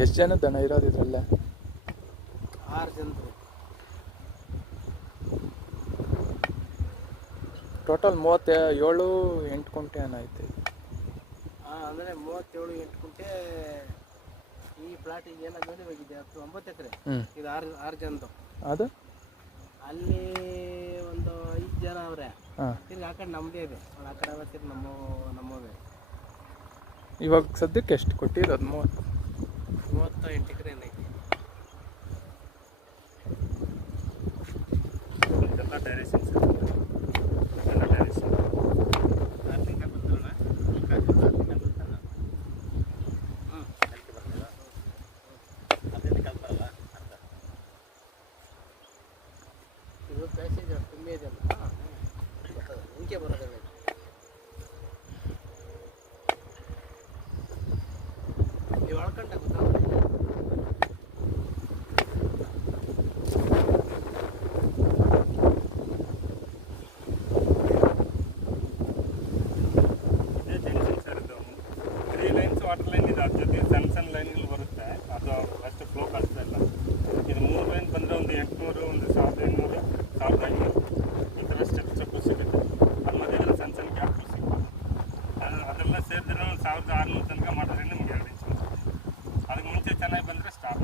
ಎಷ್ಟು ಜನ ದನ ಇರೋದು ಇದರಲ್ಲೇ? 6 ಜನರು. ಟೋಟಲ್ 37 8 ಕುಂಟೆ ಏನೈತೆ. ಅಂದರೆ 37 8 ಕುಂಟೆ. ಈ ಪ್ಲಾಟಿಗೆ ಏನಾಗಿದೆ ಹೋಗಿದೆ 9 ಎಕರೆ. ಇದು 6 ಜನದ್ದು. ಅದು ಅಲ್ಲಿ ಒಂದು 5 ಜನ ಅವರೇ. ತಿರ್ಗಿ ಆ ಕಡೆ ನಮ್ಮದೇ ಇದೆ. ಆ ಕಡೆ ಅವತ್ತಿರ ನಮ್ಮವೇ. ಇವಾಗ ಸದ್ಯಕ್ಕೆ ಎಷ್ಟು ಕೊಟ್ಟಿರೋದು? 38 ಎಕರೆ ಏನೈತಿ. ಎಲ್ಲ ಡೈರೆಕ್ಷನ್ಸ್ ಇದು ಪ್ಯಾಸೇಜ್ ತುಂಬ ಇದೆ ಅಲ್ಲ, ಹಿಂಗೆ ಬರೋದಿಲ್ಲ. ನೀವು ಒಳ್ಕೊಂಡ ಗೊತ್ತಾಗುತ್ತೆ. ವಾಟರ್ ಲೈನ್ ಇದೆ, ಅದ್ರ ಜೊತೆ ಸಣ್ಣ ಸಣ್ಣ ಲೈನ್ಗಳು ಬರುತ್ತೆ. ಅದು ಅಷ್ಟು ಫ್ಲೋ ಕಳಿಸ್ತಾ ಇಲ್ಲ. ಇದು 3 ಲೈನ್ ಬಂದರೆ ಒಂದು 800, ಒಂದು 1800, 1500 ಈ ಥರ ಸ್ಟೆಪ್ ಸಿಗುತ್ತೆ. ಅದು ಮಧ್ಯದಲ್ಲಿ ಸಣ್ಣ ಸಣ್ಣ ಗ್ಯಾಪ್ಗಳು ಸಿಗ್ಬೋದು. ಅದೆಲ್ಲ ಸೇರಿದ್ರೆ 1600 ತನಕ ಮಾಡಿದ್ರೆ ನಿಮ್ಗೆ 2 ಇಂಚ್. ಅದಕ್ಕೆ ಮುಂಚೆ ಚೆನ್ನಾಗಿ ಬಂದರೆ ಸ್ಟಾಪ್.